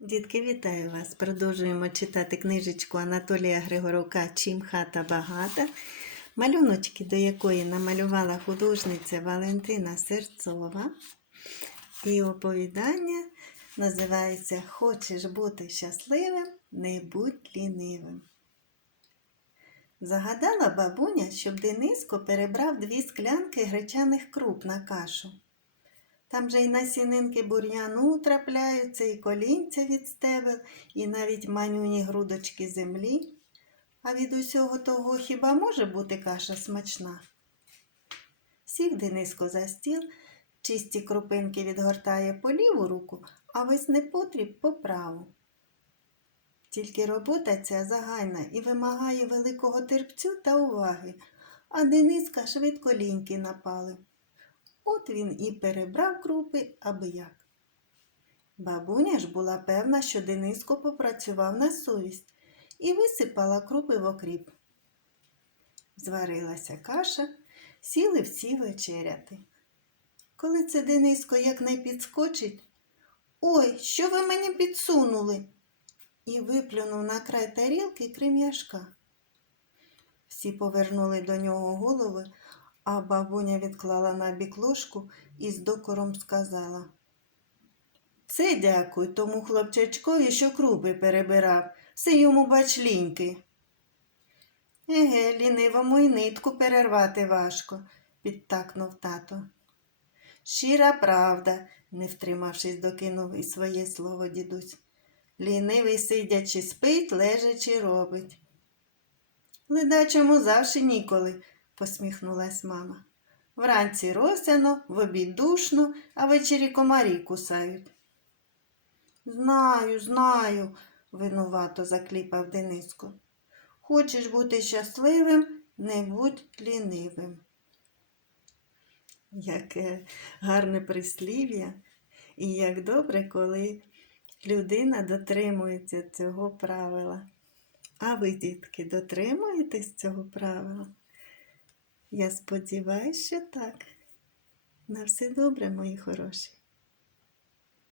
Дітки, вітаю вас! Продовжуємо читати книжечку Анатолія Григорука Чим хата багата. Малюночки, до якої намалювала художниця Валентина Серцова. І оповідання називається Хочеш бути щасливим, не будь лінивим. Загадала бабуня, щоб Дениско перебрав дві склянки гречаних круп на кашу. Там же й насінинки бур'яну трапляються, і колінця від стебел, і навіть манюні грудочки землі. А від усього того хіба може бути каша смачна? Сів Дениско за стіл, чисті крупинки відгортає по ліву руку, а весь непотріб по праву. Тільки робота ця загальна і вимагає великого терпцю та уваги, а Дениска швидко ліньки напали. От він і перебрав крупи аби як. Бабуня ж була певна, що Дениско попрацював на совість і висипала крупи в окріп. Зварилася каша, сіли всі вечеряти. Коли це Дениско як не підскочить, Ой, що ви мені підсунули? і виплюнув на край тарілки крем'яшка. Всі повернули до нього голови, а бабуня відклала на бік ложку і з докором сказала. Це дякуй тому хлопчачкові, що крупи перебирав, все йому бач ліньки. Еге, лінивому й нитку перервати важко, підтакнув тато. Щира правда, не втримавшись, докинув і своє слово дідусь. Лінивий сидячи спить, лежачи робить. Ледачому завжди ніколи, посміхнулась мама. Вранці росяно, в обід душно, а ввечері комарі кусають. Знаю, знаю, винувато закліпав Дениско. Хочеш бути щасливим, не будь лінивим. Яке гарне прислів'я, і як добре, коли людина дотримується цього правила. А ви, дітки, дотримуєтесь цього правила? Я сподіваюся, що так. На все добре, мої хороші.